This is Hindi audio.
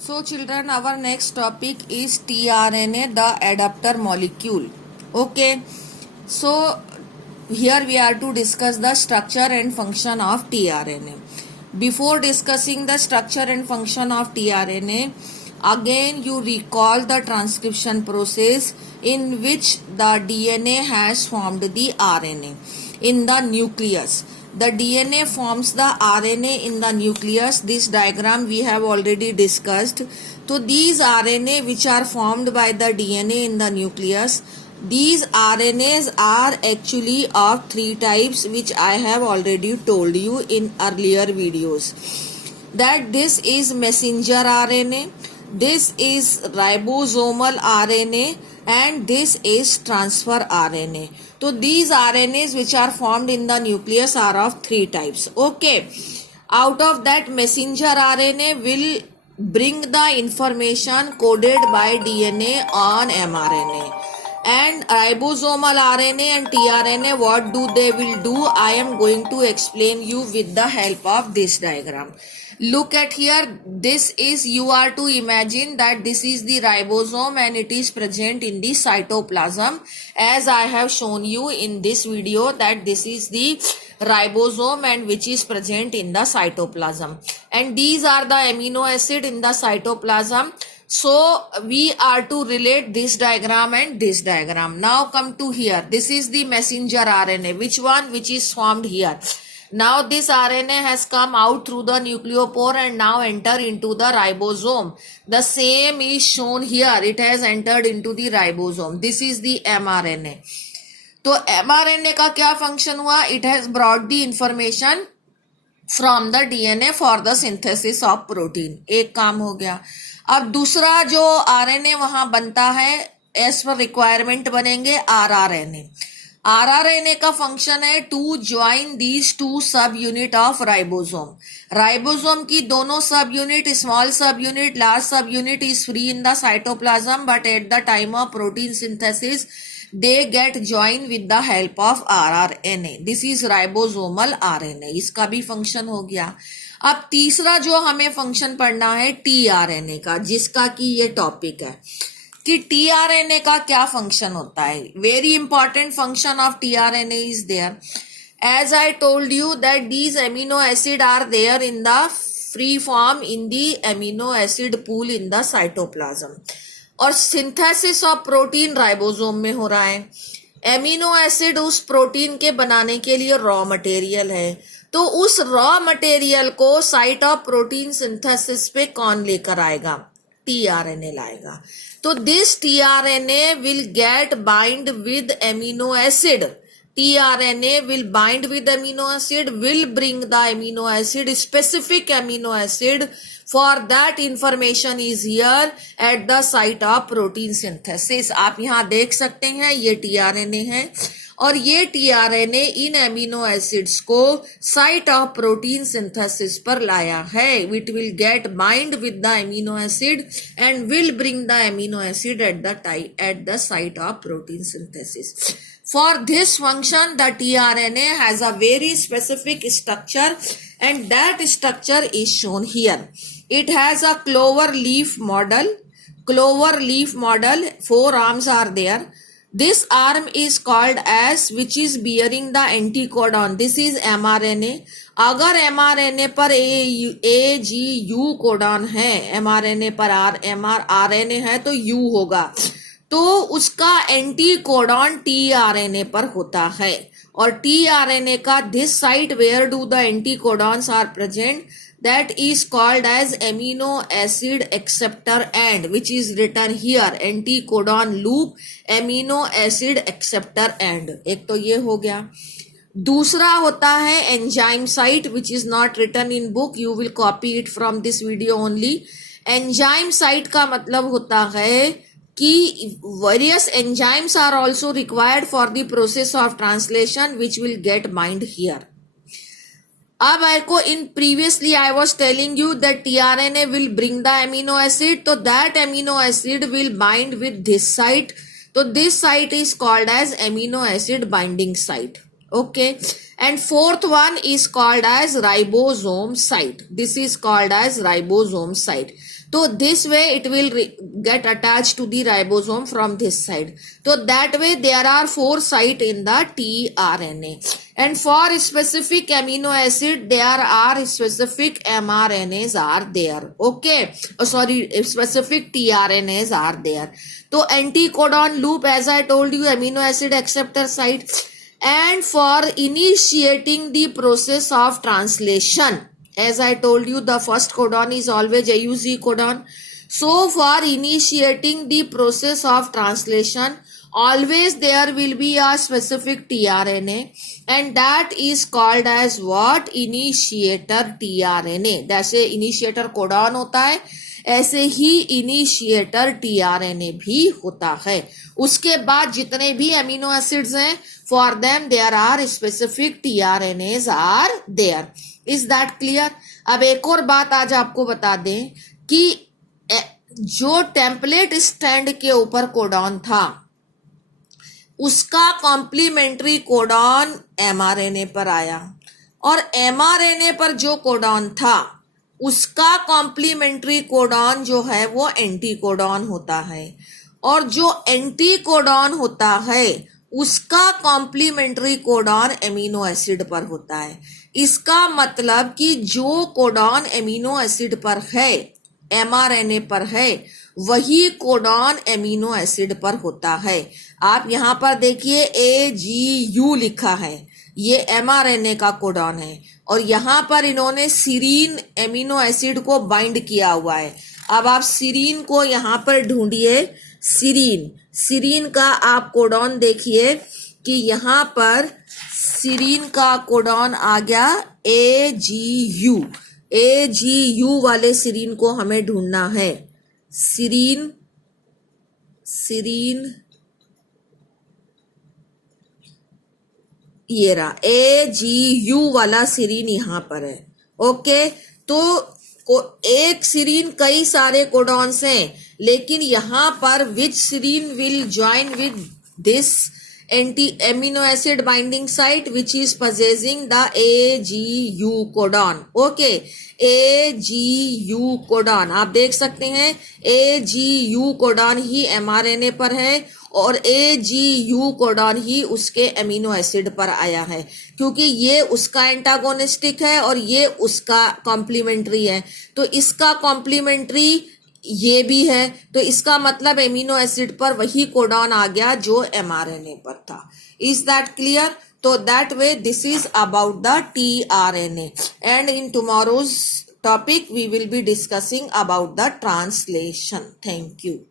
So children, our next topic is tRNA, the adapter molecule. Okay. So here we are to discuss the structure and function of tRNA. Before discussing the structure and function of tRNA, again you recall the transcription process in which the DNA has formed the RNA in the nucleus. The DNA forms the RNA in the nucleus. This diagram we have already discussed. So these RNA which are formed by the DNA in the nucleus, these RNAs are actually of three types, which I have already told you in earlier videos. That this is messenger RNA, this is ribosomal RNA, and this is transfer RNA. So these RNAs which are formed in the nucleus are of three types. Okay. Out of that, messenger RNA will bring the information coded by DNA on mRNA. And ribosomal RNA and tRNA, what they will do, I am going to explain you with the help of this diagram. Look at here, this is, you are to imagine that this is the ribosome and it is present in the cytoplasm, as I have shown you in this video that this is the ribosome and which is present in the cytoplasm, and these are the amino acid in the cytoplasm. So we are to relate this diagram and this diagram. Now come to here, this is the messenger RNA, which one, which is formed here. Now this RNA has come out through the nucleopore and now enter into the ribosome. The same is shown here, it has entered into the ribosome. This is the mRNA. तो mRNA का क्या फंक्शन हुआ? It has brought the information from the DNA for the synthesis of protein. एक काम हो गया. अब दूसरा जो RNA वहां बनता है, as per requirement बनेंगे RRNA. RRNA का फंक्शन है to join these two sub unit of ribosome. Ribosome की दोनों sub unit, small sub unit, large sub unit is free in the cytoplasm, but at the time of protein synthesis they get joined with the help of RRNA. This is ribosomal RNA. इसका भी फंक्शन हो गया. अब तीसरा जो हमें फंक्शन पढ़ना है tRNA का, जिसका कि ये टॉपिक है कि tRNA का क्या फंक्शन होता है. Very important function of tRNA is there. As I told you that these amino acid are there in the free form in the amino acid pool in the cytoplasm. और सिंथेसिस ऑफ प्रोटीन राइबोसोम में हो रहा है. एमिनो एसिड उस प्रोटीन के बनाने के लिए रॉ मटेरियल है, तो उस रॉ मटेरियल को साइट ऑफ प्रोटीन सिंथेसिस पे कौन लेकर आएगा? tRNA लाएगा. तो this tRNA will get bind with amino acid. tRNA will bind with amino acid, will bring the amino acid, specific amino acid. For that information is here at the site of protein synthesis. आप यहाँ देख सकते हैं, ये tRNA है और ये tRNA इन एमिनो एसिड्स को साइट ऑफ प्रोटीन सिंथेसिस पर लाया है. It will get bind with the amino acid and will bring the amino acid at the site of protein synthesis. For this function, the tRNA has a very specific structure, and that structure is shown here. It has a clover leaf model. Clover leaf model, 4 arms are there. This arm is called as, which is bearing the anticodon. This is mRNA. अगर mRNA पर AGU कोडॉन है, mRNA पर RNA है तो U होगा, तो उसका एंटी कोडॉन tRNA पर होता है. और tRNA का this site where do the anti codons are present, that is called as amino acid acceptor end, which is written here, anticodon loop amino acid acceptor end. एक तो ये हो गया. दूसरा होता है enzyme site, which is not written in book, you will copy it from this video only. Enzyme site का मतलब होता है कि various enzymes are also required for the process of translation, which will get bind here. अब को in previously I was telling you that tRNA will bring the amino acid, so that amino acid will bind with this site. So this site is called as amino acid binding site. Okay. And fourth one is called as ribosome site. This is called as ribosome site. तो this way it will get attached to the ribosome from this side. So that way there are 4 sites in the tRNA, and for specific amino acid there are specific mRNAs are there. Okay, specific tRNAs are there. So anticodon loop, as I told you, amino acid acceptor site, and for initiating the process of translation, as I told you, the first codon is always AUG codon. So for initiating the process of translation, always there will be a specific tRNA, and that is called as what? Initiator tRNA. जैसे initiator codon होता है, ऐसे ही इनिशिएटर टीआरएनए भी होता है. उसके बाद जितने भी अमीनो एसिड्स हैं, for them there are specific tRNAs are there. Is that clear? अब एक और बात आज आपको बता दें कि जो टेम्पलेट स्टैंड के ऊपर कोडॉन था, उसका कॉम्प्लीमेंट्री कोडॉन एमआरएनए पर आया, और एमआरएनए पर जो कोडॉन था उसका कॉम्प्लीमेंट्री कोडॉन जो है वो एंटीकोडॉन होता है, और जो एंटीकोडॉन होता है उसका कॉम्प्लीमेंट्री कोडॉन एमिनो एसिड पर होता है. इसका मतलब कि जो कोडॉन एमिनो एसिड पर है, एमआरएनए पर है, वही कोडॉन एमिनो एसिड पर होता है. आप यहां पर देखिए AGU लिखा है, ये एमआरएनए का कोडॉन है, और यहां पर इन्होंने सीरीन एमिनो एसिड को बाइंड किया हुआ है. अब आप सीरीन को यहां पर ढूंढिए. सीरीन का आप कोडॉन देखिए कि यहां पर सीरीन का कोडॉन आ गया AGU वाले सीरीन को हमें ढूंढना है. सीरीन ये रहा, AGU वाला सीरीन यहां पर है. ओके, तो एक सीरीन कई सारे कोडॉन्स हैं, लेकिन यहां पर which serine will join with this anti amino acid binding site which is possessing the AGU codon. Okay, AGU codon आप देख सकते हैं, AGU कोडॉन ही एमआरएनए पर है, और AGU कोडॉन ही उसके एमिनो एसिड पर आया है, क्योंकि ये उसका एंटागोनिस्टिक है और ये उसका कॉम्प्लीमेंट्री है. तो इसका कॉम्प्लीमेंट्री ये भी है, तो इसका मतलब एमिनो एसिड पर वही कोडॉन आ गया जो एमआरएनए पर था. Is that clear? तो that way this is about the tRNA, and in tomorrow's topic we will be discussing about the translation. Thank you.